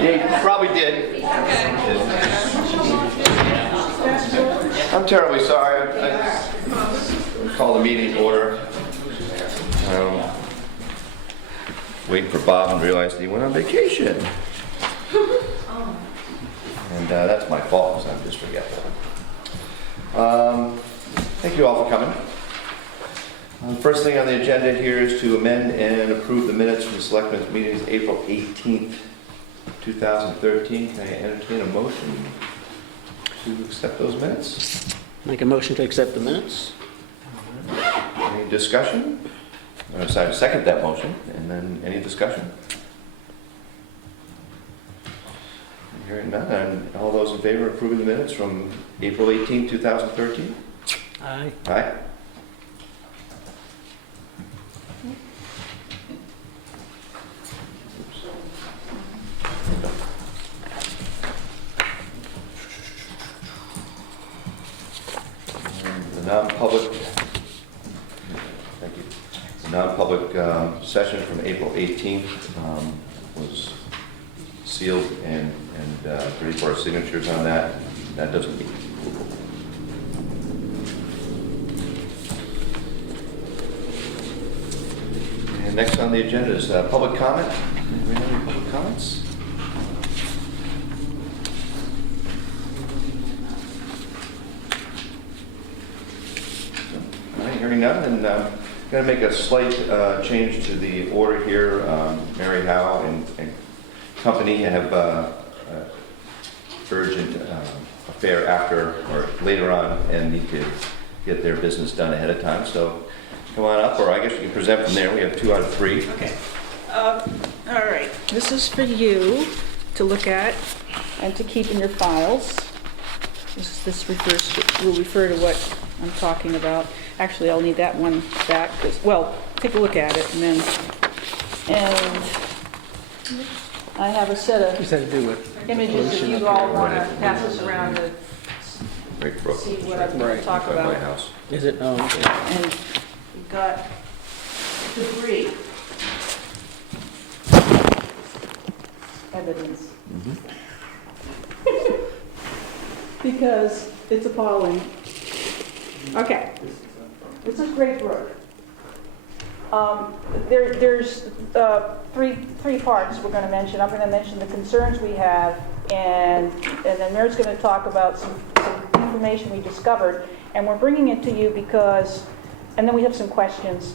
Yeah, you probably did. I'm terribly sorry. I call the meeting order. Waiting for Bob and realized he went on vacation. And that's my fault, because I'm just forgetful. Thank you all for coming. First thing on the agenda here is to amend and approve the minutes from the Selectmen's meetings April 18th, 2013. Can I entertain a motion to accept those minutes? Make a motion to accept the minutes. Any discussion? I'm going to second that motion, and then any discussion? Hearing none, and all those in favor of approving the minutes from April 18th, 2013? Aye. Aye. The non-public, thank you. The non-public session from April 18th was sealed and ready for our signatures on that. That doesn't need approval. And next on the agenda is public comment. Anybody have any public comments? All right, hearing none, and I'm going to make a slight change to the order here. Mary Howe and company have urgent affair after or later on and need to get their business done ahead of time. So come on up, or I guess you can present from there. We have 2 out of 3. Okay. All right. This is for you to look at and to keep in your files. This will refer to what I'm talking about. Actually, I'll need that one back. Well, take a look at it and I have a set of What's that to do with? images that you all want to pass this around to Right, Brooke. see what I'm going to talk By my about. house. Is it? Oh, okay. And we've got debris evidence. Because it's appalling. Okay, this is Great Brook. There's three parts we're going to mention. I'm going to mention the concerns we have, and then Mary's going to talk about some information we discovered, and we're bringing it to you because, and then we have some questions.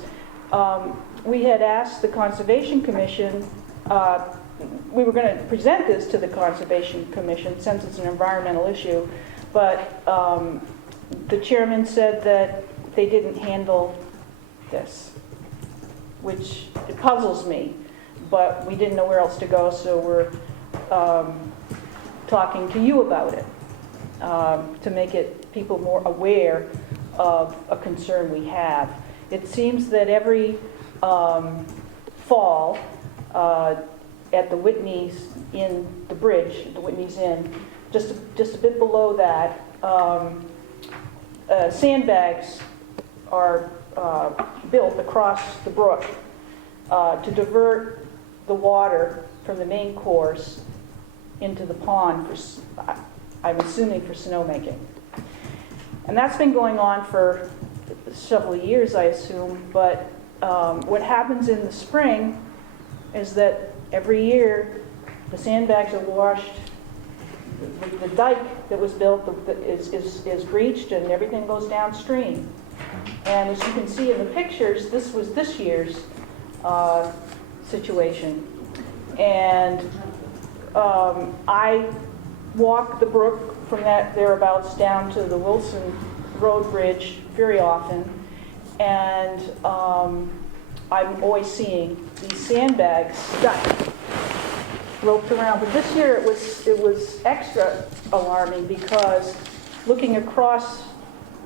We had asked the Conservation Commission, we were going to present this to the Conservation Commission since it's an environmental issue, but the chairman said that they didn't handle this, which it puzzles me, but we didn't know where else to go, so we're talking to you about it to make people more aware of a concern we have. It seems that every fall at the Whitney's in the bridge, the Whitney's Inn, just a bit below that, sandbags are built across the brook to divert the water from the main course into the pond for, I'm assuming, for snowmaking. And that's been going on for several years, I assume, but what happens in the spring is that every year the sandbags are washed, the dike that was built is breached and everything goes downstream. And as you can see in the pictures, this was this year's situation. And I walk the brook from that thereabouts down to the Wilson Road Bridge very often, and I'm always seeing these sandbags stuck, roped around. But this year it was extra alarming because looking across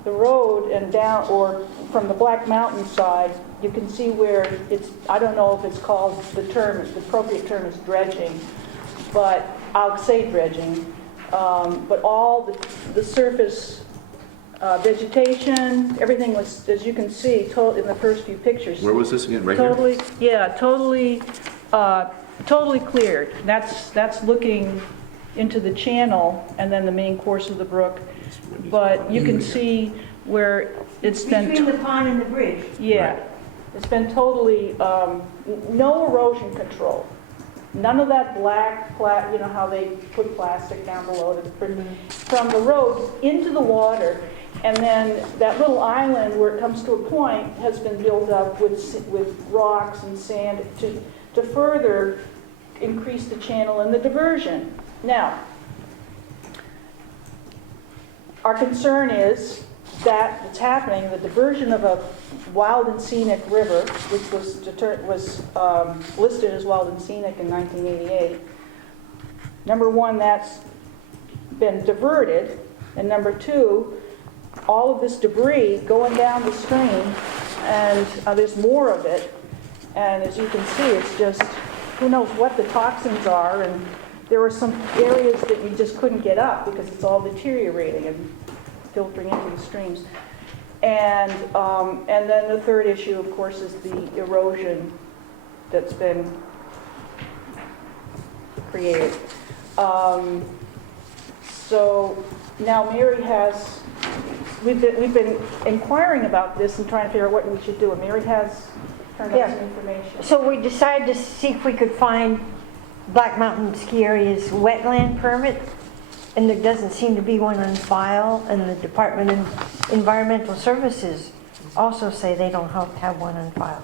the road and down, or from the Black Mountain side, you can see where it's, I don't know if it's called, the appropriate term is dredging, but I'll say dredging. But all the surface Vegetation, everything was, as you can see, in the first few pictures. Where was this again, right here? Totally, yeah, totally cleared. That's looking into the channel and then the main course of the brook. But you can see where it's been. Between the pond and the bridge. Yeah, it's been totally, no erosion control. None of that black, you know how they put plastic down below from the road into the water. And then that little island where it comes to a point has been built up with rocks and sand to further increase the channel and the diversion. Now, our concern is that it's happening, the diversion of a wild and scenic river, which was listed as wild and scenic in 1988. Number one, that's been diverted, and number two, all of this debris going down the stream, and there's more of it, and as you can see, it's just, who knows what the toxins are, and there were some areas that you just couldn't get up because it's all deteriorating and filtering into the streams. And then the third issue, of course, is the erosion that's been created. So now Mary has, we've been inquiring about this and trying to figure out what we should do. And Mary has turned out some information. So we decided to see if we could find Black Mountain Ski Area's wetland permit, and there doesn't seem to be one on file, and the Department of Environmental Services also say they don't have one on file.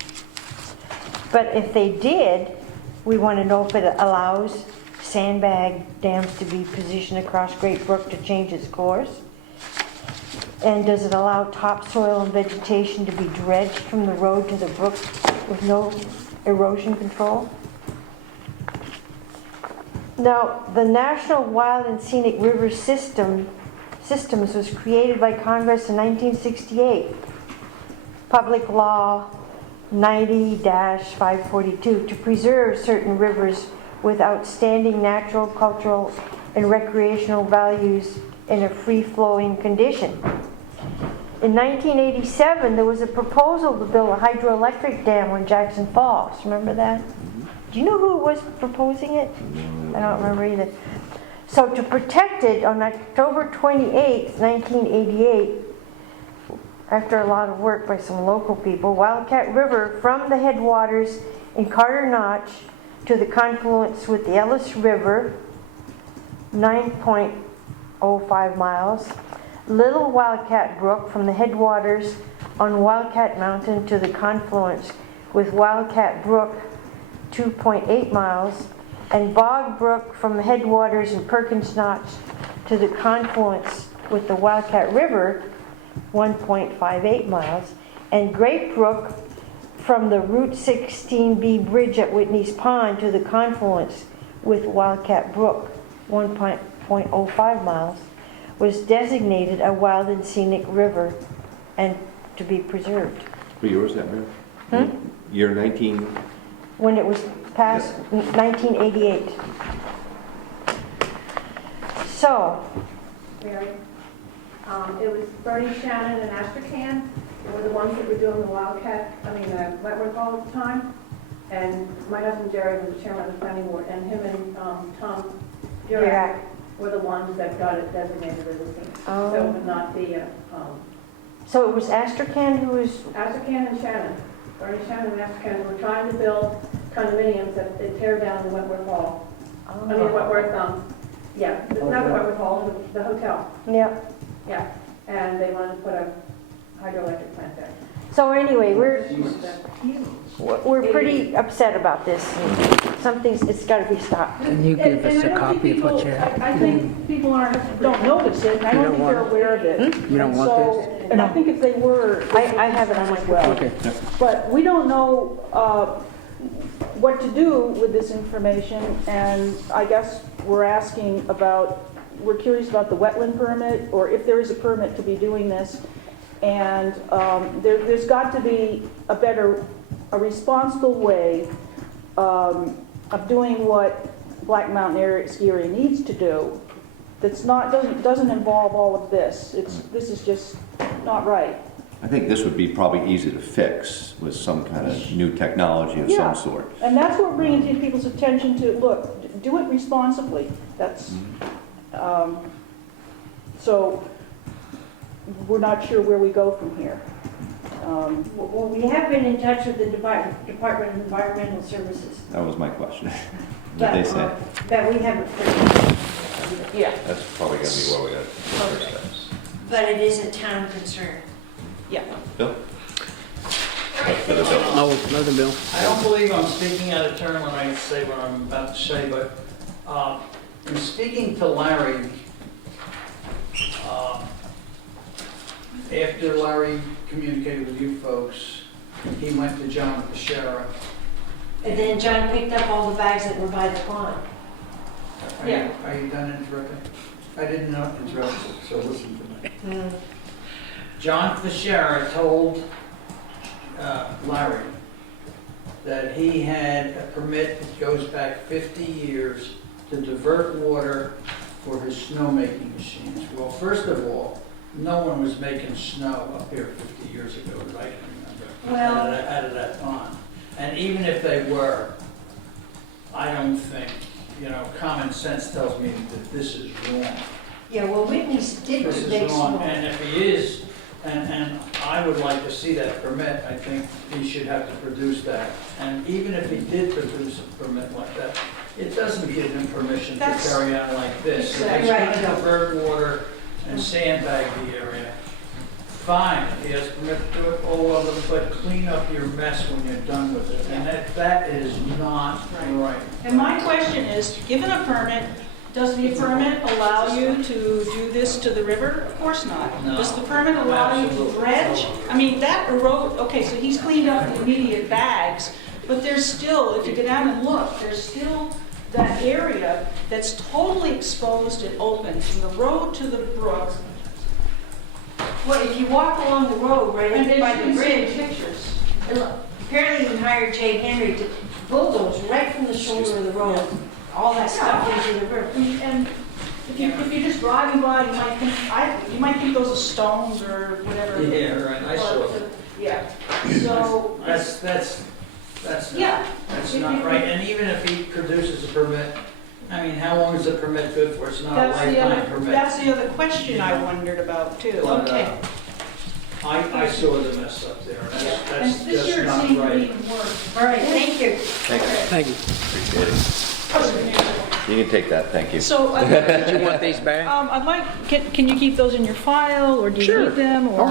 But if they did, we want to know if it allows sandbag dams to be positioned across Great Brook to change its course. And does it allow topsoil and vegetation to be dredged from the road to the brook with no erosion control? Now, the National Wild and Scenic River Systems was created by Congress in 1968. Public Law 90-542 to preserve certain rivers with outstanding natural, cultural, and recreational values in a free-flowing condition. In 1987, there was a proposal to build a hydroelectric dam on Jackson Falls. Remember that? Do you know who was proposing it? I don't remember either. So to protect it, on October 28, 1988, after a lot of work by some local people, Wildcat River from the headwaters in Carter Notch to the confluence with the Ellis River, 9.05 miles. Little Wildcat Brook from the headwaters on Wildcat Mountain to the confluence with Wildcat Brook, 2.8 miles, and Bog Brook from the headwaters in Perkins Notch to the confluence with the Wildcat River, 1.58 miles, and Great Brook from the Route 16B bridge at Whitney's Pond to the confluence with Wildcat Brook, 1.05 miles, was designated a wild and scenic river and to be preserved. What year was that, Mary? Year 19... When it was passed, 1988. So, Mary. It was Bernie, Shannon, and Astrakhan. They were the ones that were doing the Wetworth Hall at the time. And my husband Jerry was the chairman of the planning board, and him and Tom Durack were the ones that got it designated as a scene. Oh. So it was not the... so it was Astrakhan who was... Astrakhan and Shannon. Bernie, Shannon, and Astrakhan were trying to build condominiums that they tear down the Wetworth Hall. Wetworth, not the Wetworth Hall, the hotel. Yeah. Yeah, and they wanted to put a hydroelectric plant there. So anyway, we're pretty upset about this. It's got to be stopped. Can you give us a copy of what you have? I think people don't notice it, and I don't think they're aware of it. You don't want this? And I think if they were... I have it on my well. Okay. But we don't know what to do with this information, and I guess we're curious about the wetland permit, or if there is a permit to be doing this. And there's got to be a responsible way of doing what Black Mountain Ski Area needs to do doesn't involve all of this. This is just not right. I think this would be probably easy to fix with some kind of new technology of Yeah. some sort. And that's what we're bringing to people's attention to, look, do it responsibly. That's, so we're not sure where we go from here. Well, we have been in touch with the Department of Environmental Services, That was my question. What they say. that we haven't, Yeah, That's probably gonna be where we got first steps. but it is a town concern. yeah. Bill? Oh, another bill. I don't believe I'm speaking out of turn when I say what I'm about to say, but in speaking to Larry, after Larry communicated with you folks, he went to John Fischera. And then John picked up all the bags that were by the pond. Yeah. Are you done interrupting? I didn't know interrupt, so listen to me. John Fischera told Larry that he had a permit that goes back 50 years to divert water for his snowmaking machines. Well, first of all, no one was making snow up here 50 years ago, as I can remember, out of that pond. And even if they were, I don't think, common sense tells me that this is wrong. Yeah, well, Whitney's did This the big is wrong, smoke. and if he is, and I would like to see that permit, I think he should have to produce that. And even if he did produce a permit like that, it doesn't give him permission to That's- carry on like this. If Exactly. he's Right. gonna divert water and sandbag the area, fine, if he has permit to do it, all of them, but clean up your mess when you're done with it. And that is not right. And my question is, given a permit, does the permit allow you to do this to the river? Of course not. No. Does the permit allow you to Absolutely. dredge? I mean, that erode, okay, so he's cleaned up the immediate bags, but there's still, if you go down and look, there's still that area that's totally exposed and open from the road to the brook. Well, if you walk along the road right And up by the you can see bridge, pictures. and look, apparently you hired Jay Henry to bulldoze right from the shoulder of the road, all that stuff into the river. And if you're just driving by, you might think those are stones or whatever. Yeah, right, I saw it. Yeah, so, That's not. yeah. That's not right, and even if he produces a permit, I mean, how long is the permit good for? It's not a lifetime permit. That's the other question I wondered about too. But, Okay. I saw the mess up there, and Yeah. that's And this just year it not seemed to be right. even worse. All right, thank you. Thank you. Thank you. Appreciate it. You can take that, thank you. So, Did you want these back? I'd like, can you keep those in your file, or do you Sure. need them? Or,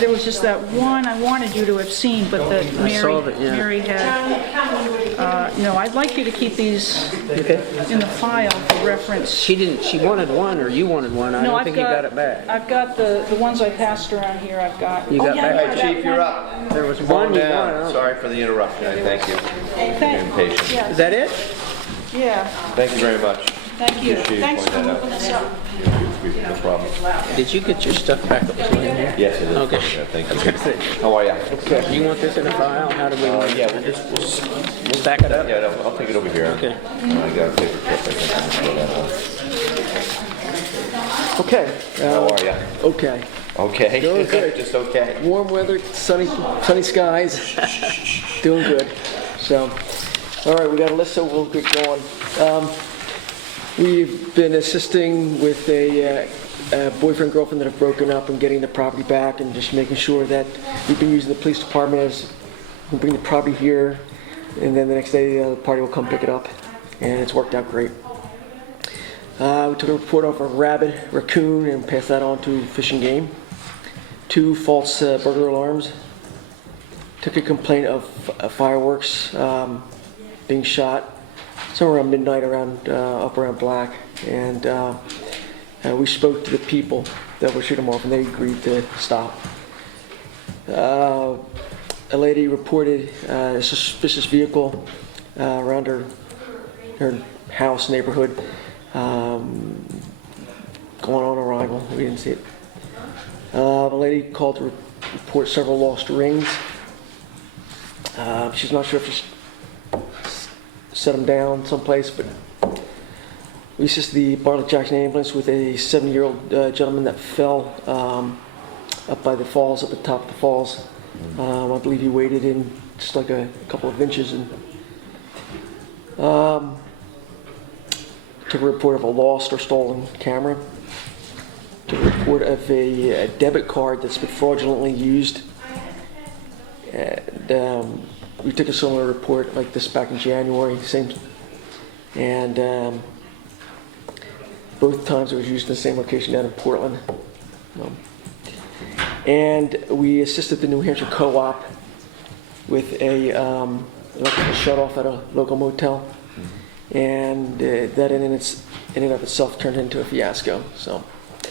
there was just that one I wanted you to have seen, but that saw that, yeah. Mary had. John, come, you would have No, I'd like you to keep these Okay. in the file for reference. She wanted one, or you wanted one. I No, don't I've think you got it back. I've got the ones I passed around here, I've got. You Oh, got yeah, back? All yeah, right, that Chief, you're one. up. There was Calm one you down. wanted. Sorry for the interruption, I thank you. Thank- Being patient. yeah, Is that it? Yeah, Thank you very much. thank you. Appreciate you Thanks for pointing that out. moving this up. No problem. Did you get your stuff back up to in here? Yes, it is. Okay. Yeah, thank you. How are you? Do you want this in a file? How do we want it? Yeah, we'll Stack it up? yeah, I'll take it over here. Okay. I got a paper clip, I think I'm gonna throw that Okay, out. How are you? okay. Okay? Doing good. Just okay? Warm weather, sunny skies, doing good. So, all right, we got a list, so we'll get going. We've been assisting with a boyfriend, girlfriend that have broken up and getting the property back and just making sure that we've been using the police department as, we bring the property here, and then the next day the party will come pick it up, and it's worked out great. We took a report off a rabbit, raccoon, and passed that on to Fish and Game. 2 false burglar alarms. Took a complaint of fireworks being shot somewhere around midnight up around Black. And we spoke to the people that were shooting them off, and they agreed to stop. A lady reported a suspicious vehicle around her house neighborhood. Going on arrival, we didn't see it. The lady called to report several lost rings. She's not sure if she set them down someplace, but we assisted the Bartlett Jackson ambulance with a 70-year-old gentleman that fell up by the falls, up at the top of the falls. I believe he waded in just like a couple of inches and took a report of a lost or stolen camera. Took a report of a debit card that's been fraudulently used. And we took a similar report like this back in January, and both times it was used in the same location down in Portland. And we assisted the New Hampshire Co-op with a electrical shut-off at a local motel, and that in and of itself turned into a fiasco. So,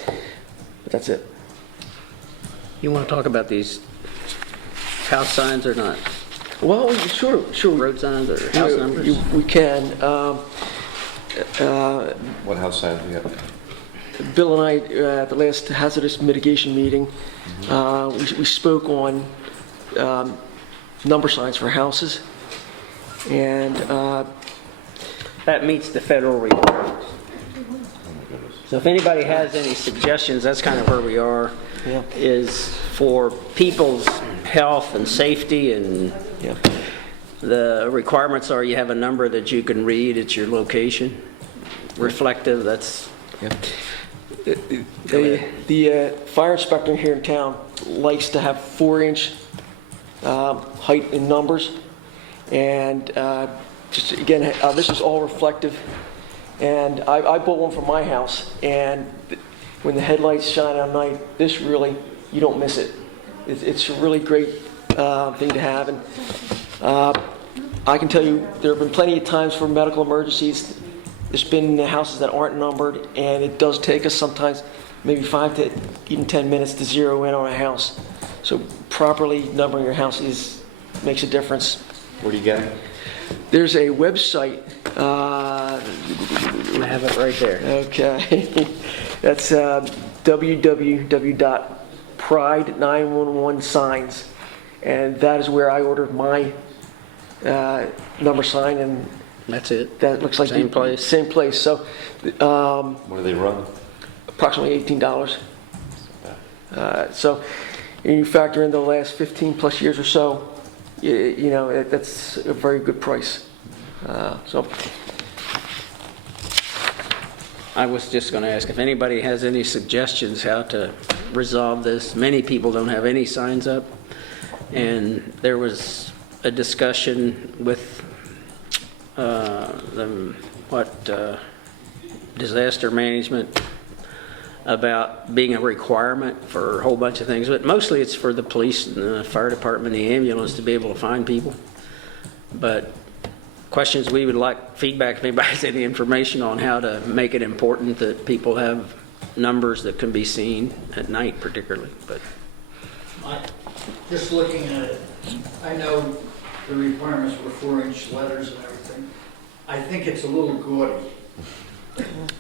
but that's it. You want to talk about these house signs or not? Well, sure. Road signs or house numbers? We can. What house signs we have? Bill and I, at the last hazardous mitigation meeting, we spoke on number signs for houses, and That meets the federal requirements. So if anybody has any suggestions, that's kind of where we are, yeah, is for people's health and safety, and yeah. the requirements are you have a number that you can read at your location. Reflective, that's... Yeah. The fire inspector here in town likes to have 4-inch height in numbers, and just again, this is all reflective. And I bought one for my house, and when the headlights shine at night, this really, you don't miss it. It's a really great thing to have, and I can tell you there have been plenty of times for medical emergencies. There's been houses that aren't numbered, and it does take us sometimes maybe 5 to even 10 minutes to zero in on a house. So properly numbering your house makes a difference. Where do you get it? There's a website. I have it right there. Okay. That's www.pride911signs, and that is where I ordered my number sign, and That's it. that looks like Same the place. Same place. So, What do they run? approximately $18. So, and you factor in the last 15 plus years or so, you know that's a very good price. So, I was just going to ask if anybody has any suggestions how to resolve this. Many people don't have any signs up, and there was a discussion with disaster management about being a requirement for a whole bunch of things, but mostly it's for the police and the fire department and the ambulance to be able to find people. But questions, we would like feedback if anybody has any information on how to make it important that people have numbers that can be seen at night particularly. But Just looking at it, I know the requirements were 4-inch letters and everything. I think it's a little gaudy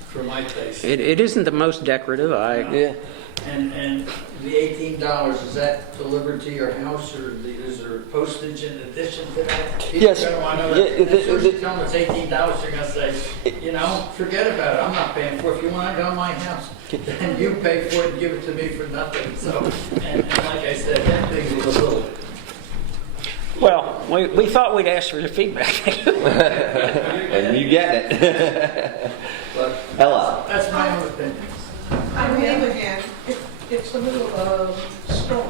for my taste. it isn't the most decorative. yeah. And the $18, is that delivered to your house, or is there postage in addition to that? Yes. People are gonna wanna know Yeah, that. As soon as you tell them it's $18, they're gonna say, you know, forget about it, I'm not paying for it. If you want it on my house, then you pay for it and give it to me for nothing. So, and like I said, that thing is a little... Well, we thought we'd ask for your feedback. And you get it. But Ella. that's my own opinion. On the other hand, if it's a little storm,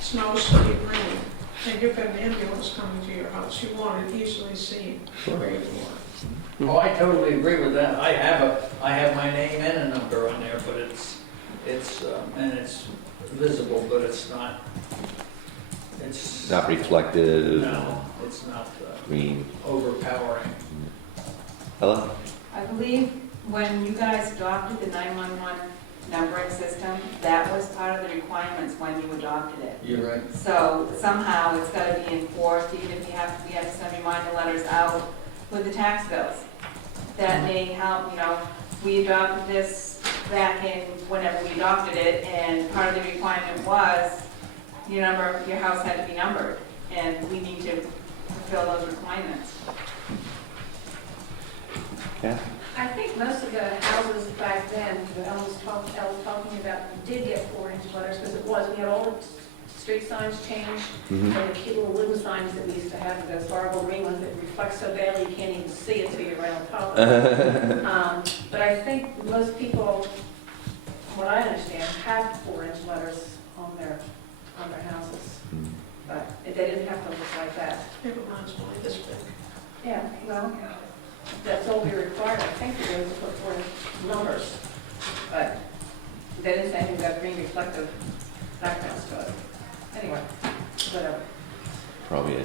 snow, sleet, rain, and you've got an ambulance coming to your house, you want it easily seen where you are. Oh, I totally agree with that. I have my name and a number on there, but it's visible, but it's not, it's... Not reflective. No, it's not Green. overpowering. Ella? I believe when you guys adopted the 911 numbering system, that was part of the requirements when you adopted it. You're right. So somehow it's got to be enforced, even if we have to send reminder letters out with the tax bills. That may help, we adopted this back in whenever we adopted it, and part of the requirement was your house had to be numbered, and we need to fulfill those requirements. Yeah. I think was, we had all the street signs changed, and the cute little wooden signs that we used to have, those horrible green ones that reflect so badly you can't even see it till you're right on top of it. But I think most people, from what I understand, have 4-inch letters on their houses. But they didn't have to look like that. Paper mine's only this big. Yeah, well, that's all we required, I think, to be able to put 4-inch numbers. But they didn't say anything about green reflective backgrounds to it. Anyway, whatever. Probably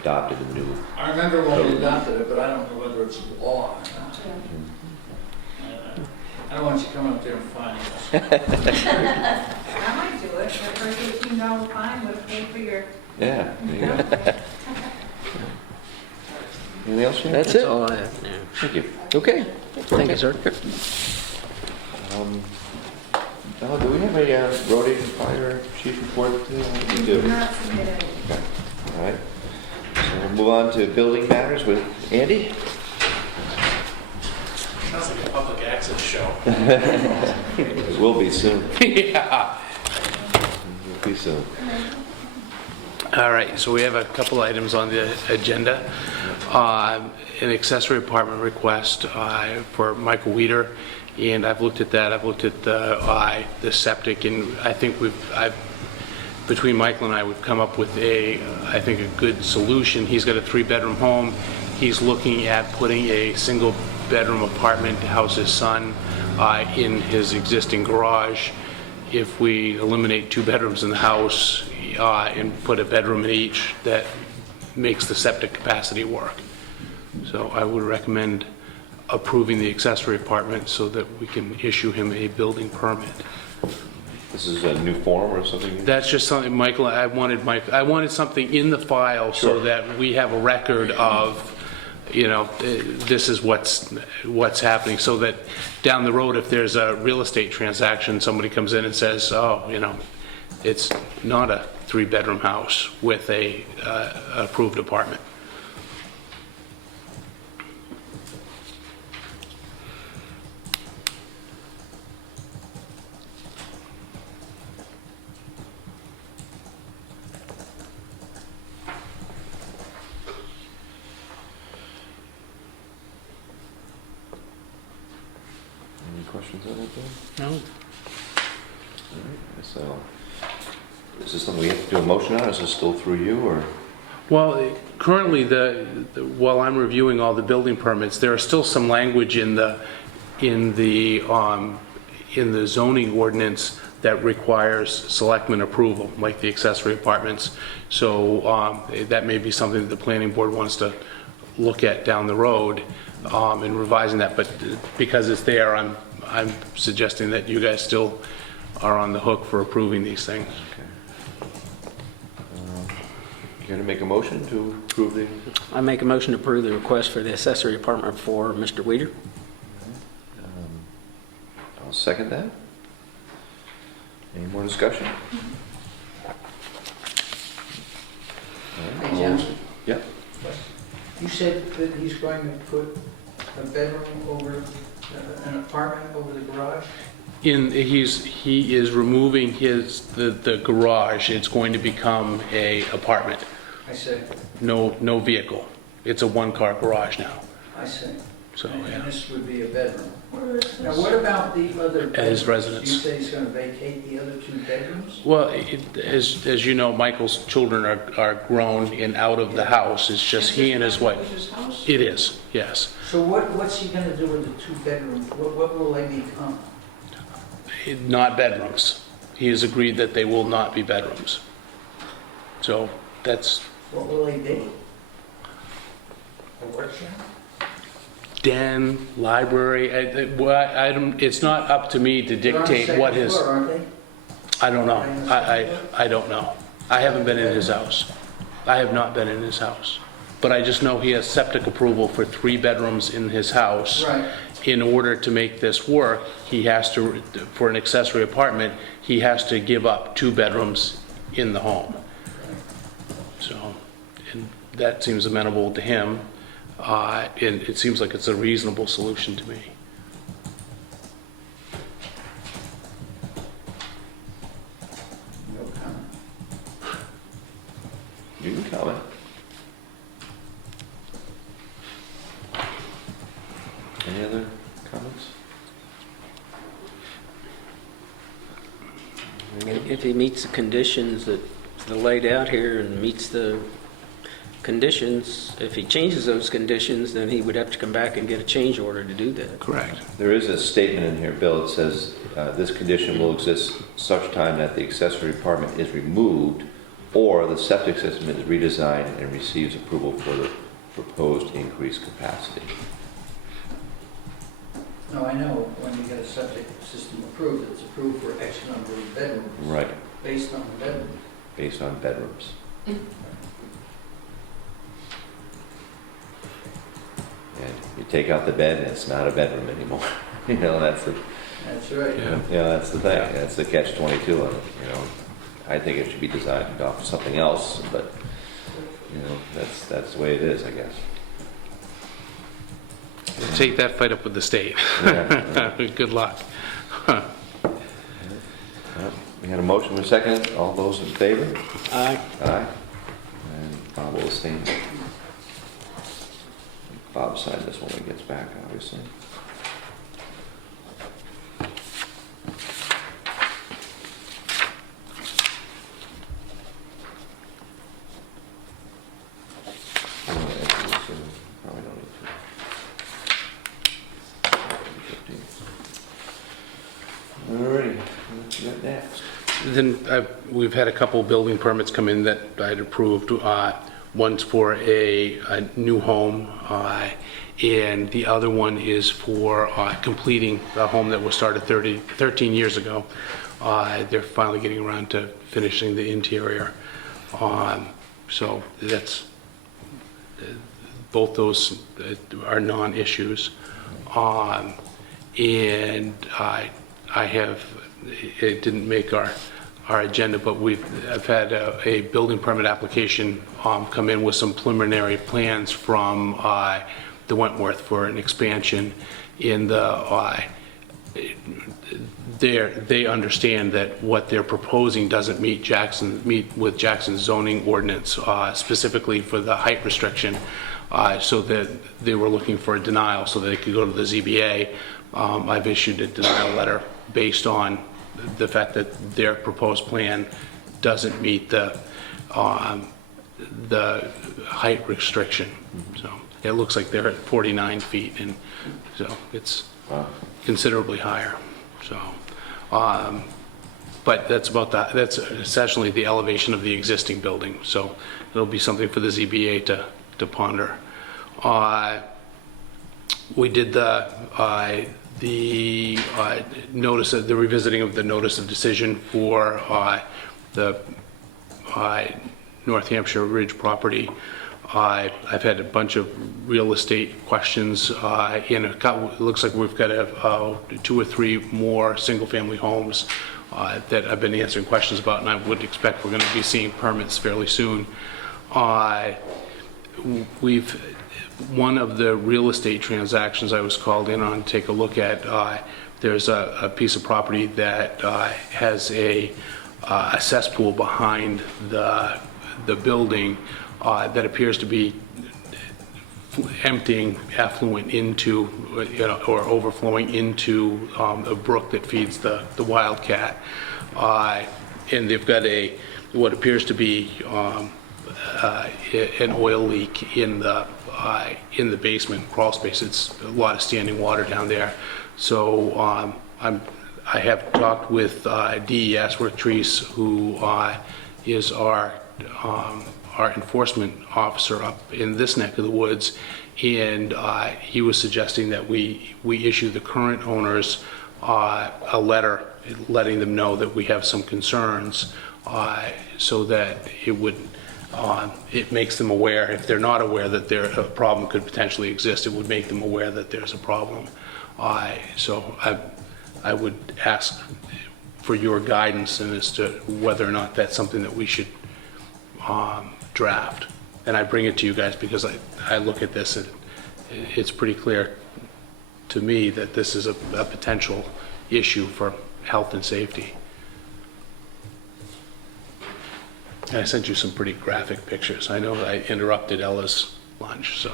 adopted a new. I remember when we adopted it, but I don't know whether it's law or not. I don't want you coming up there and finding us. I might do it, for a $15 fine would pay for your. Yeah, there you go. Anything else? Jim? That's That's it. all I have. Yeah. Thank you. Okay. Thank you, sir. Ella, do we have a road agent fire chief report? We do. Not submitted. Okay. All right. So we'll move on to building matters with Andy. Sounds like a public access show. It will be soon. Yeah. It will be soon. All right, so we have a couple items on the agenda. An accessory apartment request for Michael Weeder, and I've looked at that. I've looked at the septic, and I think between Michael and I, we've come up with I think a good solution. He's got a 3-bedroom home. He's looking at putting a single-bedroom apartment to house his son in his existing garage. If we eliminate 2 bedrooms in the house and put a bedroom in each, that makes the septic capacity work. So I would recommend approving the accessory apartment so that we can issue him a building permit. This is a new form or something? That's just something, Michael, I wanted something in the file so Sure. that we have a record of, this is what's happening, so that down the road, if there's a real estate transaction, somebody comes in and says, it's not a 3-bedroom house with a approved apartment. Any questions on that, Bill? No? All right, so, is this something we have to do a motion on, or is this still through you, or? Well, currently, while I'm reviewing all the building permits, there are still some language in the zoning ordinance that requires selectmen approval, like the accessory apartments. So that may be something that the planning board wants to look at down the road in revising that. But because it's there, I'm suggesting that you guys still are on the hook for approving these things. Care to make a motion to approve the? I make a motion to approve the request for the accessory apartment for Mr. Weeder. I'll second that. Any more discussion? Hey, Jensen, Yep. you said that he's going to put a bedroom over, an apartment over the garage? He is removing the garage. It's going to become a apartment. I see, No vehicle. It's a 1-car garage now. I see. So, And yeah. this would be a bedroom. Now, what about the other bedrooms? At his residence. You say he's going to vacate the other 2 bedrooms? Well, as you know, Michael's children are grown and out of the house. It's just he and his wife. His house? It is, yes. So what's he going to do with the 2 bedrooms? What will they become? Not bedrooms. He has agreed that they will not be bedrooms. So that's What will they be? A workshop? den, library. It's not up to me to They're on the dictate what second his. floor, aren't they? I don't know. I don't know. I haven't been in his house. I have not been in his house. But I just know he has septic approval for 3 bedrooms in his house. Right. In order to make this work, he has to, for an accessory apartment, he has to give up 2 bedrooms in the home. So, and that seems amenable to him. And it seems like it's a reasonable solution to me. Any other comments? If he meets the conditions that are laid out here and meets the conditions, if he changes those conditions, then he would have to come back and get a change order to do that. Correct. There is a statement in here, Bill, it says, this condition will exist such time that the accessory apartment is removed or the septic system is redesigned and receives approval for the proposed increased capacity. No, I know, when you get a septic system approved, it's approved for X number of bedrooms. Right, Based on the bedroom. based on bedrooms. And you take out the bed and it's not a bedroom anymore. You know, that's the, That's right. Yeah. that's the thing, that's the catch-22 of it, you know. I think it should be designed off of something else, but, you know, that's the way it is, I guess. Take that fight up with the state. Yeah. Good luck. Well, we had a motion and a second. All those in favor? Aye. Aye. And Bob will abstain. Bob signed this when he gets back, obviously. Probably don't need to. Alrighty, what you got next? Then we've had a couple building permits come in that I'd approved. One's for a new home, and the other one is for completing a home that was started 13 years ago. They're finally getting around to finishing the interior. So that's, both those are non-issues. And I have, it didn't make our agenda, but I've had a building permit application come in with some preliminary plans from the Wentworth for an expansion in the, they understand that what they're proposing doesn't meet with Jackson's zoning ordinance, specifically for the height restriction, so that they were looking for a denial so they could go to the ZBA. I've issued a denial letter based on the fact that their proposed plan doesn't meet the height restriction. So it looks like they're at 49 feet, and so it's considerably higher. So, but that's about that. That's essentially the elevation of the existing building. So it'll be something for the ZBA to ponder. We did the notice of the revisiting of the notice of decision for the North Hampshire Ridge property. I've had a bunch of real estate questions, and it looks like we've got 2 or 3 more single-family homes that I've been answering questions about, and I would expect we're going to be seeing permits fairly soon. One of the real estate transactions I was called in on to take a look at, there's a piece of property that has a cesspool behind the building that appears to be emptying effluent into, or overflowing into a brook that feeds the Wildcat. And they've got what appears to be an oil leak in the basement crawl space. It's a lot of standing water down there. So I have talked with DES, with Treese, who is our enforcement officer up in this neck of the woods, and he was suggesting that we issue the current owners a letter letting them know that we have some concerns, so that it makes them aware. If they're not aware that a problem could potentially exist, it would make them aware that there's a problem. So I would ask for your guidance as to whether or not that's something that we should draft. And I bring it to you guys because I look at this and it's pretty clear to me that this is a potential issue for health and safety. And I sent you some pretty graphic pictures. I know I interrupted Ella's lunch, so.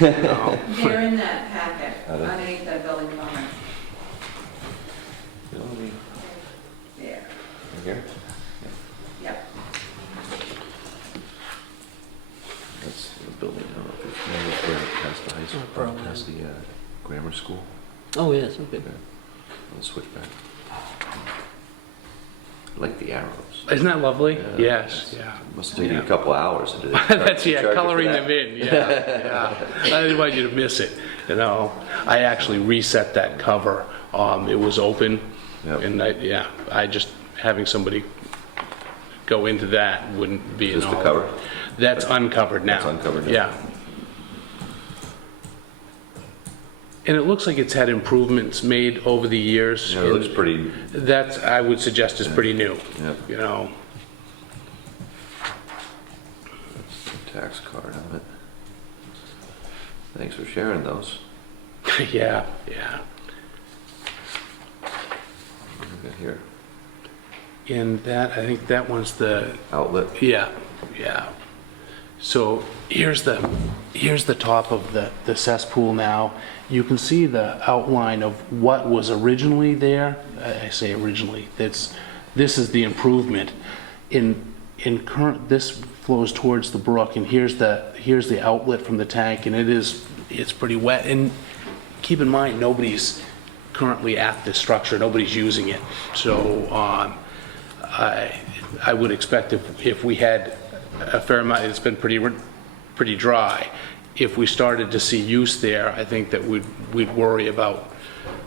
They're in that packet, Are they? underneath the building comments. Building, There, right here? yep. That's the building, I don't know if you're familiar with where it past the high school, Probably. past the grammar school. Oh, yes, okay. We'll switch back. I like the arrows. Isn't that lovely? Yeah. Yes, yeah. Must take you Yeah. a couple hours to do that. That's, yeah, Charge you for coloring that? them in, yeah, yeah. I didn't want you to miss it, you know. I actually reset that cover. It was open, Yep. and I just, having somebody go into that wouldn't be an Just the all. cover? That's uncovered now. That's uncovered now. Yeah. And it looks like it's had improvements made over the years. Yeah, it looks pretty, That's, I would suggest, is pretty new, Yep. you know. tax card on it. Thanks for sharing those. Yeah, yeah. What do we got here? And that, I think that one's the, Outlet. yeah, yeah. So here's the top of the cesspool now. You can see the outline of what was originally there. I say originally, this is the improvement. In current, this flows towards the brook, and here's the outlet from the tank, and it's pretty wet. And keep in mind, nobody's currently at this structure, nobody's using it. So I would expect if we had a fair amount, it's been pretty dry. If we started to see use there, I think that we'd worry about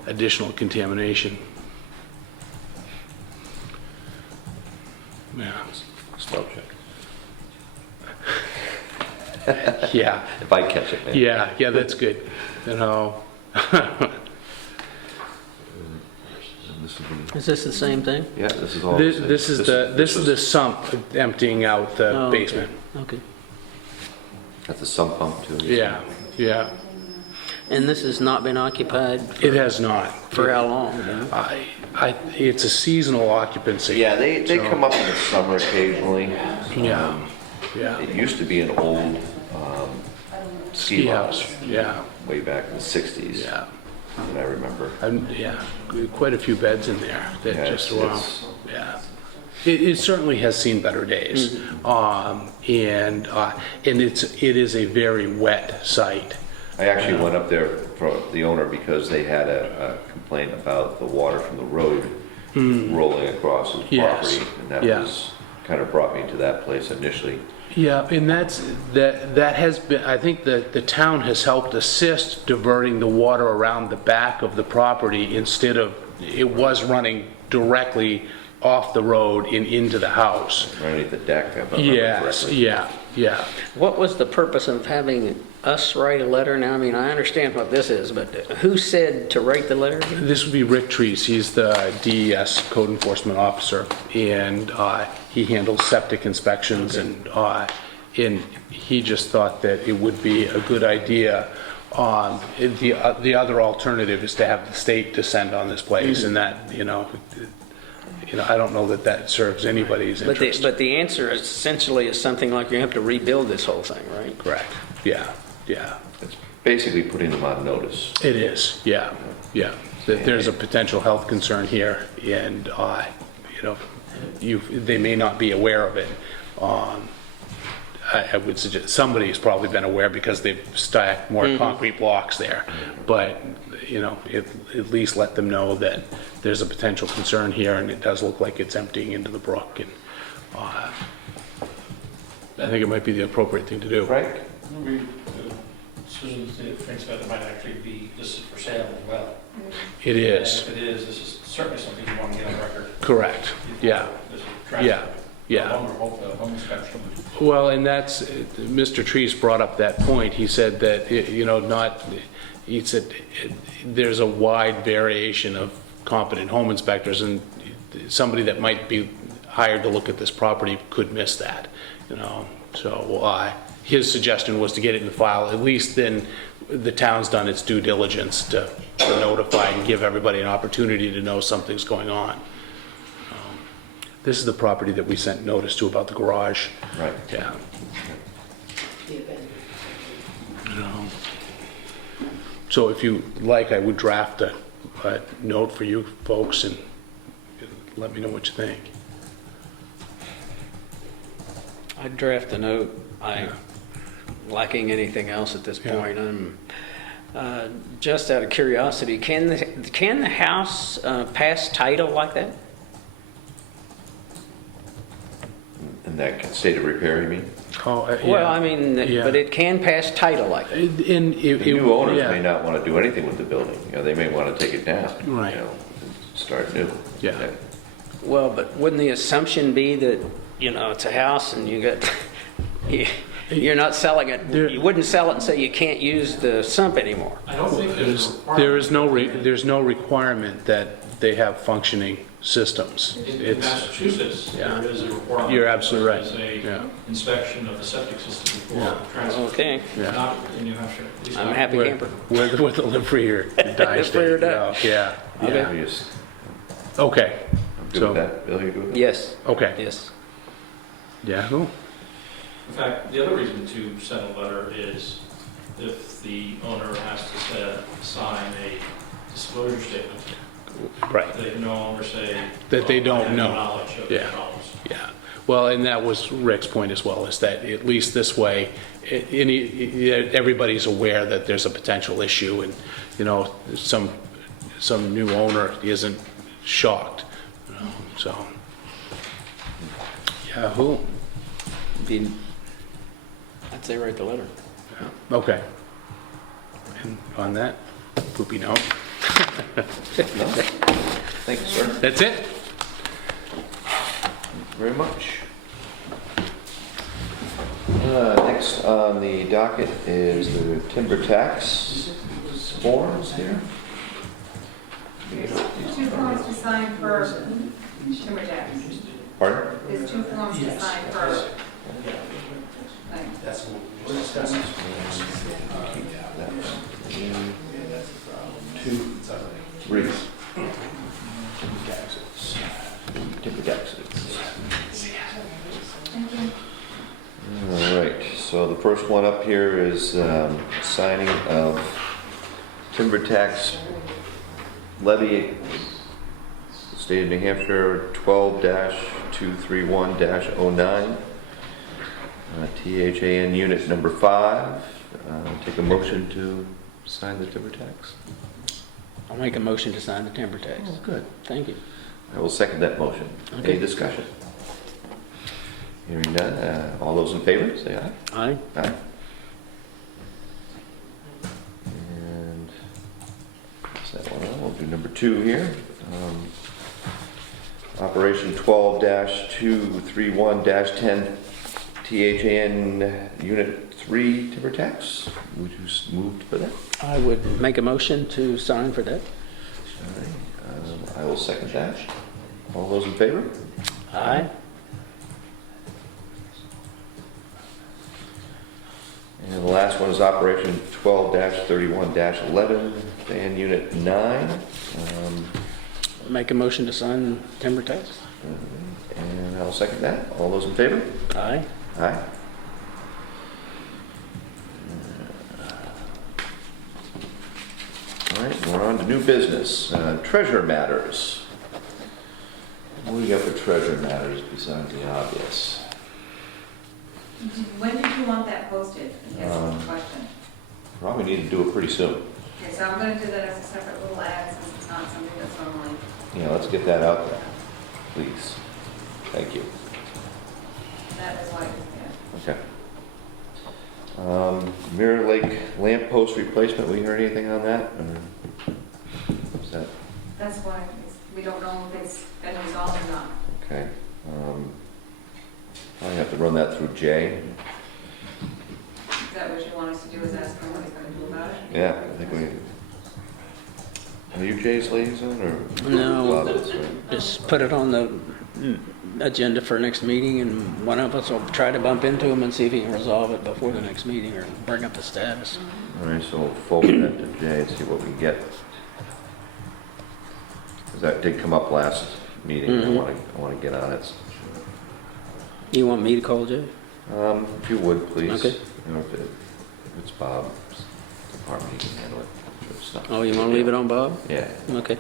additional contamination. Yeah. Smell check. Yeah, If I catch it, man. yeah, that's good. You know, And this will be- Is this the same thing? Yeah, this is all. the same. this is the sump emptying out the Oh, okay. basement. Okay. That's a sump pump too. Yeah, yeah. And this has not been occupied It has not. for how long? you know? It's a seasonal occupancy. Yeah, they So- come up in the summer occasionally. Yeah, yeah. It used to be an old ski house Yeah, way back in the 60s yeah. that I remember. Yeah, quite a few beds in there that Yeah, just, it's- yeah. It certainly has seen better days. And it is a very wet site. I actually went up there for the owner because they had a complaint about the water from the road rolling across his Yes, property. And that yeah. was, kind of brought me to that place initially. Yeah, and that has been, I think that the town has helped assist diverting the water around the back of the property instead of, it was running directly off the road and into the house. Underneath the deck, if I remember Yes, correctly. yeah. What was the purpose of having us write a letter? Now, I mean, I understand what this is, but who said to write the letter? This would be Rick Treese. He's the DES code enforcement officer, and he handles septic inspections, and he just thought that it would be a good idea. The other alternative is to have the state descend on this place, and that, I don't know that serves anybody's interest. But the answer essentially is something like you have to rebuild this whole thing, right? Correct. Yeah. It's basically putting them on notice. It is. Yeah. That there's a potential health concern here, and they may not be aware of it. I would suggest somebody's probably been aware because they've stacked more concrete blocks there. But, at least let them know that there's a potential concern here, and it does look like it's emptying into the brook. And I think it might be the appropriate thing to do. Frank? Susan thinks that it might actually be, this is for sale as well. It is. And if it is, this is certainly something you want to get on record. Correct. Yeah. This is drastic. Yeah. No longer hope the home inspection. Well, and that's, Mr. Treese brought up that point. He said that, he said there's a wide variation of competent home inspectors, and somebody that might be hired to look at this property could miss that, So his suggestion was to get it in the file. At least then the town's done its due diligence to notify and give everybody an opportunity to know something's going on. This is the property that we sent notice to about the garage. Right. Yeah. So if you like, I would draft a note for you folks and let me know what you think. I'd draft a note. I'm lacking anything else at this Yeah. point. Just out of curiosity, can the house pass title like that? In that state of repair, you mean? Oh, Well, I mean, Yeah. but it can pass title like that. In, The new owners yeah. may not want to do anything with the building, you know, they may want to take it down. Right. You know, and start new. Yeah. Well, but wouldn't the assumption be that, it's a house and you got, you're not selling it, you wouldn't sell it and say you can't use the sump anymore? I don't think there's a requirement. There's no requirement that they have functioning systems. In It's, Massachusetts, yeah. there is a requirement. You're absolutely right. There's Yeah. a inspection of the septic system before Yeah. transfer. Okay, yeah. Not in New Hampshire. at least I'm a not- happy We're, camper. we're the live free or die Live free or state. die. Yeah, Okay. yeah. You just- Okay, Good So- with that, Bill, you good with that? Yes, okay. yes. Yahoo. In fact, the other reason to send a letter is if the owner has to sign a disclosure statement, Right, they can no longer say. That they "Well, I don't have no know." knowledge of the Yeah. problems. yeah. Well, and that was Rick's point as well, is that at least this way, everybody's aware that there's a potential issue and, some new owner isn't shocked, so. Yahoo. I'd say write the letter. Okay. And on that, poopy note, Thank you, sir. that's it? Very much. Next on the docket is the timber tax forms here. Two forms to sign for timber tax. Pardon? There's two forms to sign for. Two, three. Taxes. Timber taxes. All right, so the first one up here is signing of timber tax levy, State of New Hampshire 12-231-09, THAN unit number 5. Take a motion to sign the timber tax. I'll make a motion to sign the timber tax. Oh, good. Thank you. I will second that motion. Okay. Any discussion? Hearing none, all those in favor, say aye. Aye. Aye. And that's that one. We'll do number 2 here. Operation 12-231-10 THAN Unit 3 timber tax. Would you move for that? I would make a motion to sign for that. All right. I will second that. All those in favor? Aye. And the last one is Operation 12-31-11, THAN Unit 9. Make a motion to sign timber tax. And I'll second that. All those in favor? Aye. Aye. All right, we're on to new business. Treasure matters. What do we got for treasure matters besides the obvious? When did you want that posted? I guess is the question. Probably need to do it pretty soon. Okay, so I'm gonna do that as a separate little ad since it's not something that's normally. Yeah, let's get that out there, please. Thank you. That is why, yeah. Okay. Mirror Lake lamp post replacement, we heard anything on that? Or is that, That's why we don't know if it's been resolved or not. okay. I have to run that through Jay. Is that what you want us to do, is ask him what he's gonna do about it? Yeah, I think we, are you Jay's liaison or? No. Bob is, right? Just put it on the agenda for next meeting, and one of us will try to bump into him and see if he can resolve it before the next meeting or bring up the status. All right, so we'll forward that to Jay and see what we can get. 'Cause that did come up last meeting, I want to get on it. You want me to call Jay? If you would, please. Okay. You know, if it's Bob's department, he can handle it. It's not- Oh, you want to leave it on Bob? Yeah. Okay.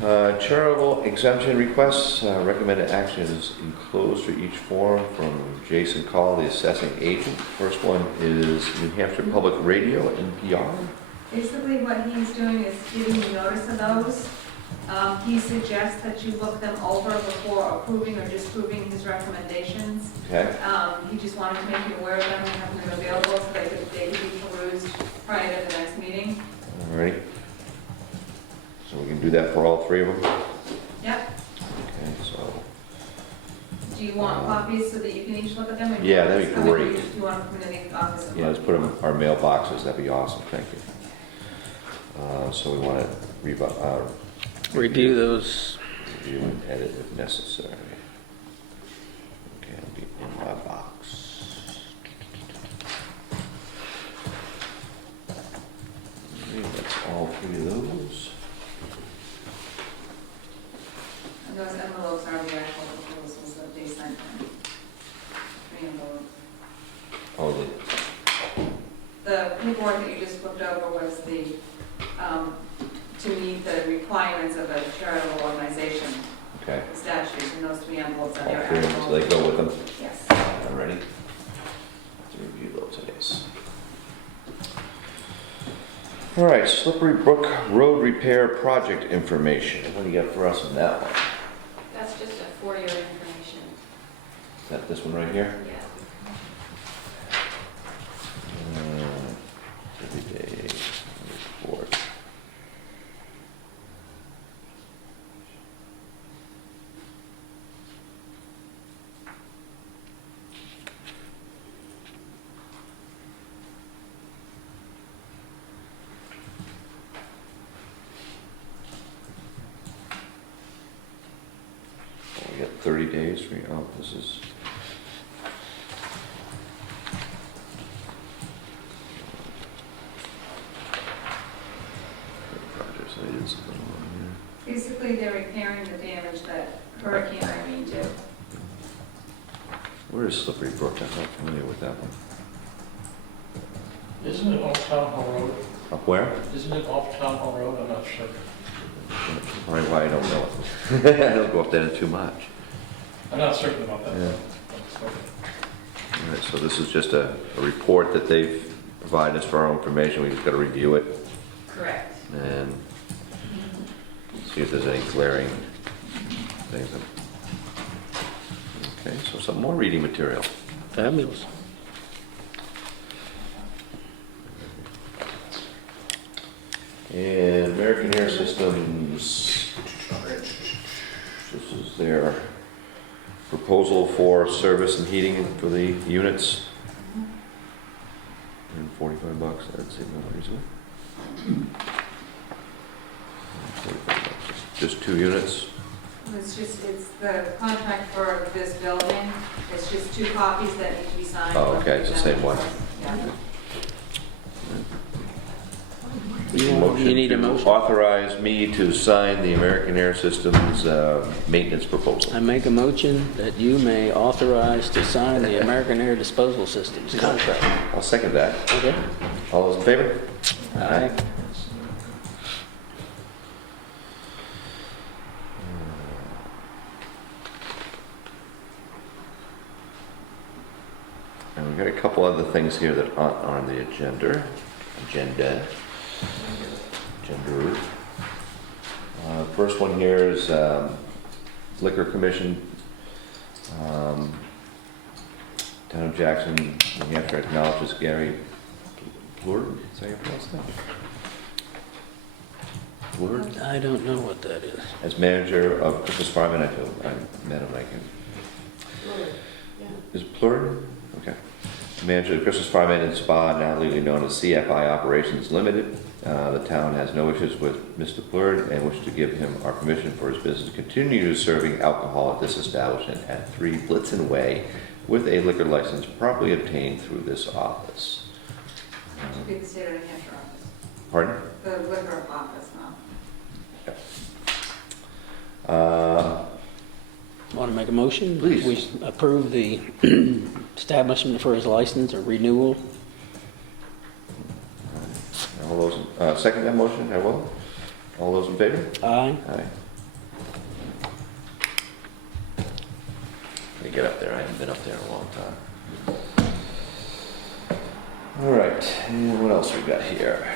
Charitable exemption requests, recommended action is enclosed for each form from Jason Call, the assessing agent. First one is New Hampshire Public Radio, NPR. Basically, what he's doing is giving you notice of those. He suggests that you look them over before approving or disapproving his recommendations. Okay, He just wanted to make you aware of them and have them available so they could be perused prior to the next meeting. all right. So we can do that for all three of them? Yep. Okay, so, Do you want copies so that you can each look at them? or do you Yeah, want that'd be to come in great. and Do you want to come in the office? yeah, let's put them in our mailboxes, that'd be awesome, thank you. So we want to Review those. review and edit if necessary. Okay, it'll be in my box. Okay, that's all three of those. And those envelopes are the actual proposals that they sent in. Three envelopes. Oh, The paperwork that you just looked over was the, to meet the requirements of a charitable organization, okay. the statutes, and those three envelopes are All their three of them, so they actual. go with them. Yes. I'm ready to review those today. All right, Slippery Brook Road Repair Project information. What do you got for us on that one? That's just for your information. Is that this one right here? Yeah. Every day report. We got 30 days for, oh, this is. Projects, I did something wrong Basically, they're repairing the damage that Hurricane Irene did. here. Where is Slippery Brook? I'm not familiar with that one. Isn't it off Town Hall Road? Up where? Isn't it off Town Hall Road? I'm not sure. Probably why I don't know it. I don't go up there too much. I'm not certain about that. Yeah. All right, so this is just a report that they've provided us for our information. We just got to review it Correct. and see if there's any glaring things. Okay, so some more reading material. Fabulous. And American Air Systems, this is their proposal for service and heating for the units. And $45, that seems not reasonable. $45, just 2 units. It's the contract for this building. It's just 2 copies that need to be signed. Oh, okay, it's the same one. Yeah. You need a to motion? authorize me to sign the American Air Systems maintenance I proposal. make a motion that you may authorize to sign the American Air Disposal Systems contract. I'll second that. Okay? All those in favor? Aye. And we've got a couple other things here that aren't on the agenda. First one here is Liquor Commission. Town of Jackson, New Hampshire acknowledges Gary Plurd, is that how you pronounce that? Plurd? I don't know what that is. As manager of Christmas Farm, and I met him, I can. Is Plurd? Okay. Manager of Christmas Farm Inn and Spa, now legally known as CFI Operations Limited. The town has no issues with Mr. Plurd and wishes to give him our permission for his business to continue serving alcohol at this establishment at 3 Blitzen Way with a liquor license properly obtained through this office. To be the state of New Hampshire office. Pardon? The liquor office, no. Want to make a motion? Please. We approve the establishment for his license or renewal. I'll All those, second that motion, I will. All those in favor? Aye. Aye. Let me get up there, I haven't been up there in a long time. All right, and what else we got here?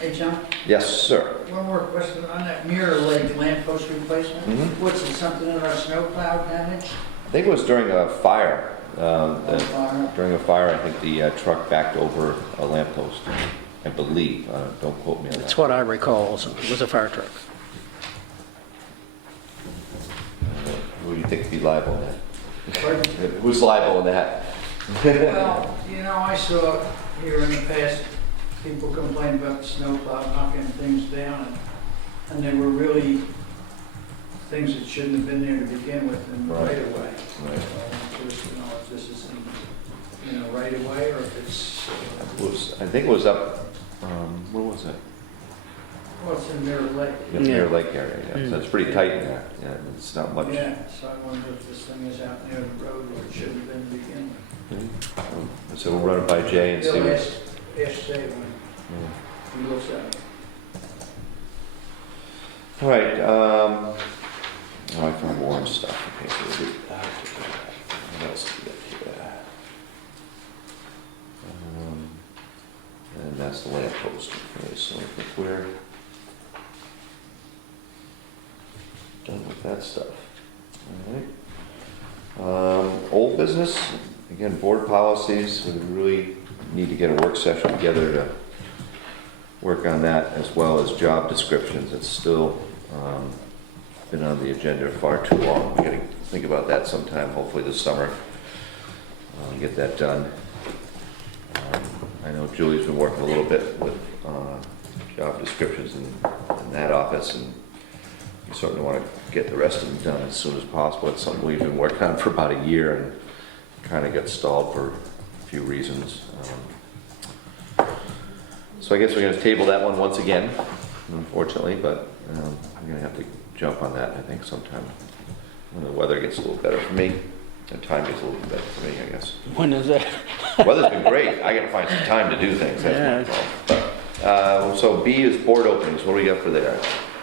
Hey, John, Yes, sir. one more question on that Mirror Lake lamppost replacement. Mhm. What's it, something in our snowplow damage? I think it was during a fire. Fire? During a fire, I think the truck backed over a lamppost, I believe. Don't quote me on That's that. what I recall, was a fire truck. Who do you think would be liable in that? Pardon? Who's liable in that? Well, you know, I saw here in the past, people complain about the snowplow knocking things down, and they were really things that shouldn't have been there to begin with in the Right. right of way. Right. So I'm curious to know if this is in, right of way, or if it's, I think it was up, where was it? well, it's in Mirror Lake. In the Mirror Lake area, yeah. So it's pretty tight in there. Yeah, it's not much. Yeah, so I wonder if this thing is out near the road where it shouldn't have been to begin with. So we'll run it by Jay and see Bill what. asked Jay when he looks at it. All right, oh, I found more stuff. Okay, so we'll do that. What else do we got here? And that's the lamppost. Okay, so I think we're done with that stuff. All right. Old business, again, board policies. We really need to get a work session together to work on that, as well as job descriptions. It's still been on the agenda far too long. We got to think about that sometime, hopefully this summer, get that done. I know Julie's been working a little bit with job descriptions in that office, and we certainly want to get the rest of them done as soon as possible. It's something we've been working on for about a year and kind of got stalled for a few reasons. So I guess we're going to table that one once again, unfortunately, but I'm going to have to jump on that, I think, sometime when the weather gets a little better for me. And time gets a little better for me, I guess. When is that? Weather's been great. I got to find some time to do things. That's my fault. But, so B is board openings. What do we got for there?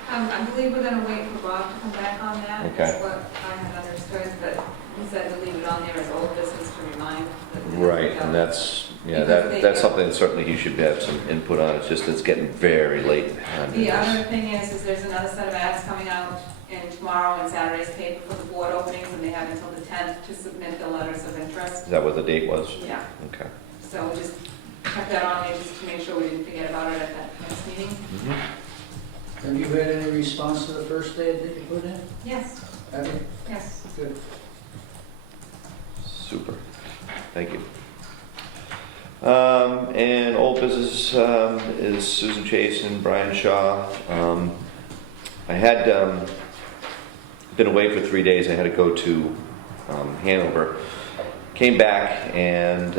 I believe we're gonna wait for Bob to come back on that. Okay. That's what I had understood, but he said to leave it on there as old business to remind. that they Right, don't and go. that's, yeah, Because they- that's something that certainly he should have some input on. It's just, it's getting very late. on The this. other thing is there's another set of ads coming out in tomorrow in Saturday's paper for the board openings, and they have until the 10th to submit the letters of interest. Is that what the date was? Yeah, Okay. so just check that on there just to make sure we didn't forget about it at that next meeting. Have you had any response to the first ad that you put in? Yes, Have you? yes. Good. Super. Thank you. And old business is Susan Chase and Brian Shaw. I had been away for 3 days. I had to go to Hanover. Came back and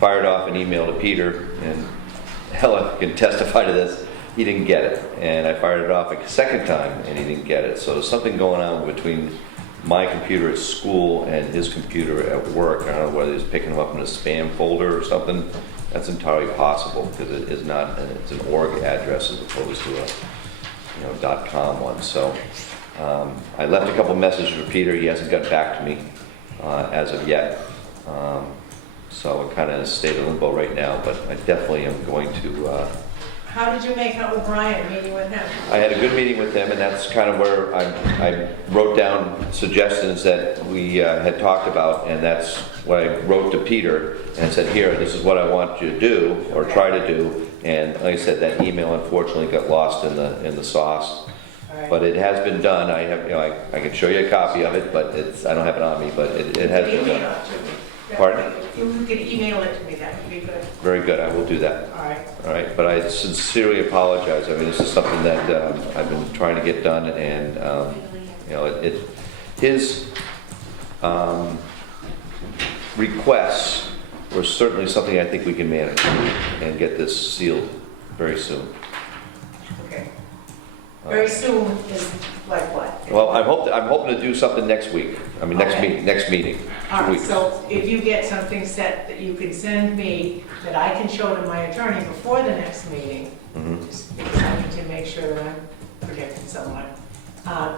fired off an email to Peter, and Helen can testify to this. He didn't get it, and I fired it off a second time, and he didn't get it. So there's something going on between my computer at school and his computer at work. I don't know whether he's picking them up in a spam folder or something. That's entirely possible, because it is not, it's an org address as opposed to a .com one. So I left a couple messages for Peter. He hasn't got back to me as of yet. So I'm kind of in a state of limbo right now, but I definitely am going to. How did you make out with Brian, meeting with him? I had a good meeting with him, and that's kind of where I wrote down suggestions that we had talked about, and that's what I wrote to Peter and said, here, this is what I want you to do, or try to do. And like I said, that email unfortunately got lost in the sauce. All right. But it has been done. I have, I can show you a copy of it, but I don't have it on me, but it has been Email done. it to me. Pardon? If you could email it to me, that would be good. Very good, I will do that. All right. All right, but I sincerely apologize. I mean, this is something that I've been trying to get done, and his requests were certainly something I think we can manage and get this sealed very soon. Okay. Very soon is like what? Well, I'm hoping to do something next week. I mean, next Okay. meeting, All 2 right, weeks. so if you get something set that you can send me, that I can show to my attorney before the next meeting, Mhm. just because I need to make sure that I'm protecting someone,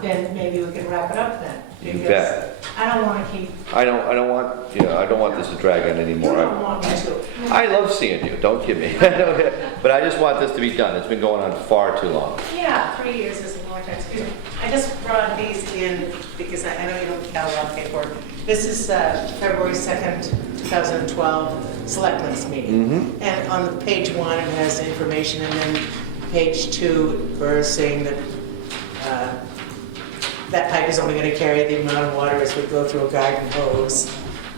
then maybe we can wrap it up then. You Because bet. I don't want to keep, I don't want this to drag on you anymore. don't want me to. I love seeing you, don't kid me. But I just want this to be done. It's been going on far too long. Yeah, 3 years is a long time, excuse me. I just brought these in because I know you don't have a lot of paperwork. This is February 2nd, 2012, Selectmen's meeting. And on page 1, it has information, and then page 2, we're saying that that pipe is only going to carry the amount of water as we go through a garden hose,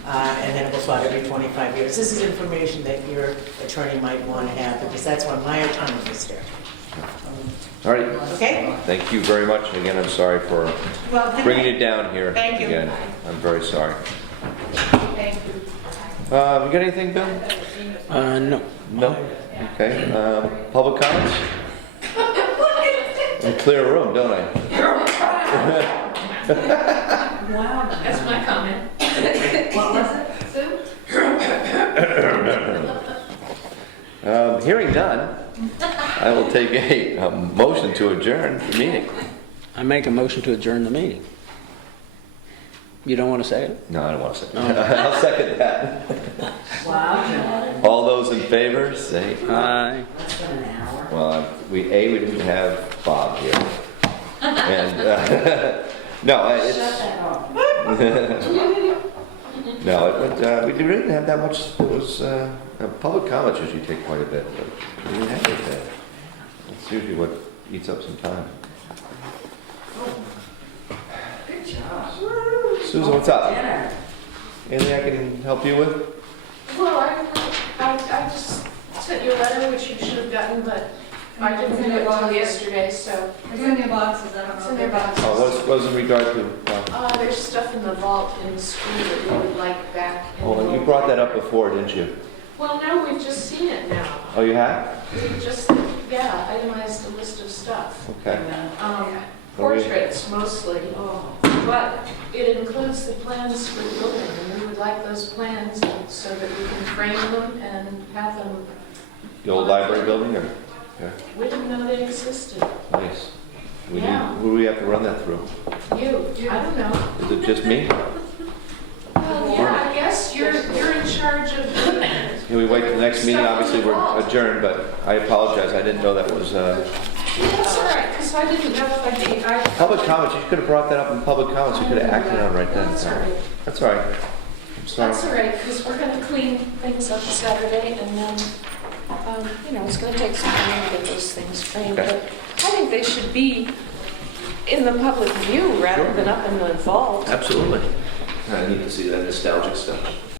and then it will flood every 25 years. This is information that your attorney might want to have, because that's why my attorney is here. All right. Okay? Thank you very much. Again, I'm sorry for Well, good bringing night. it down here. Thank you. Again, I'm very sorry. Thank you. You got anything, Bill? No. No? Okay. Public comments? I clear a room, don't I? Wow, that's my comment. What was it, Sue? Hearing none, I will take a motion to adjourn the meeting. I make a motion to adjourn the meeting. You don't want to say it? No, I don't want to say it. I'll second that. Wow. All those in favor, say Aye. well, we didn't have Bob here. And, no, it's, no, we didn't have that much. It was, public comments usually take quite a bit, but we didn't have it there. It's usually what eats up some time. Good job. Susan, what's up? Anything I can help you with? Well, I just sent you a letter, which you should have gotten, but I didn't get it till yesterday, so. It's in your boxes, I don't know. It's in their boxes. Oh, what was in regard to? There's stuff in the vault in the school that we would like back. in Oh, the you brought that up before, didn't you? Well, no, we've just seen it now. Oh, you have? We just, yeah, itemized a list of stuff. Okay. Portraits mostly, but it includes the plans for the building, and we would like those plans so that we can frame them and have them. The old library building, or? Yeah, We didn't know they existed. nice. Yeah. Who do we have to run that through? You, I don't know. Is it just me? Well, yeah, I guess you're in charge of doing it. Can we wait till the next meeting? Obviously, we're adjourned, but I apologize. I didn't know that was, That's all right, because I didn't know if I public comments. You could have brought that up in public comments. You could have acted on it right then. That's all right. That's all right. I'm sorry. That's all right, because we're going to clean things up Saturday, and then, it's going to take some time to get those things framed. Okay. But I think they should be in the public view rather than up in the vault. Absolutely. I need to see that nostalgic stuff.